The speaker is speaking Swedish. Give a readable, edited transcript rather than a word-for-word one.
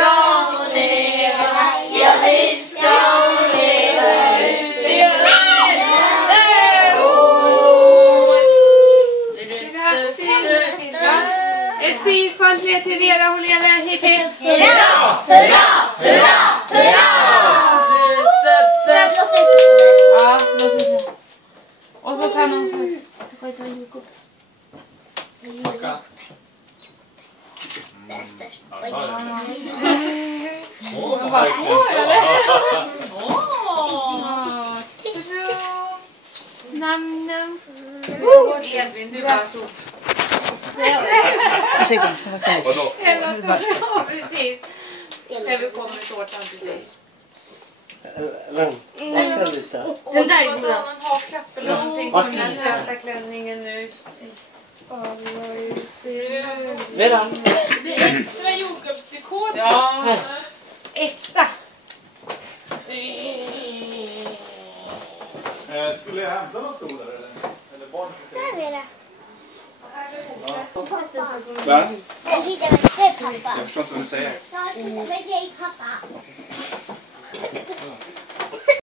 ska hon leva, ja visst ska hon leva ut i Ett fyrfaldigt till Vera, hon lever, hipp hipp. Hurra, hurra, hurra, hurra! Ja, låt oss se. Och så kan hon få ta julkort. Det är störst. Hon bara, eller? Namn. Edvin, du bara så. Ursäkta, Vadå? Ja, precis. Edvin kommer med tårtan till dig. vänta lite. Den där är Och så god. någon haklapp eller någonting på den här söta klänningen nu. Vera. Det är extra jordgubbsdekor. Ja. Äkta. Skulle jag hämta någon stol där eller barn som Där är det. Va? Jag sitter med dig, pappa. Jag förstår inte vad du säger. Jag sitter med dig, pappa.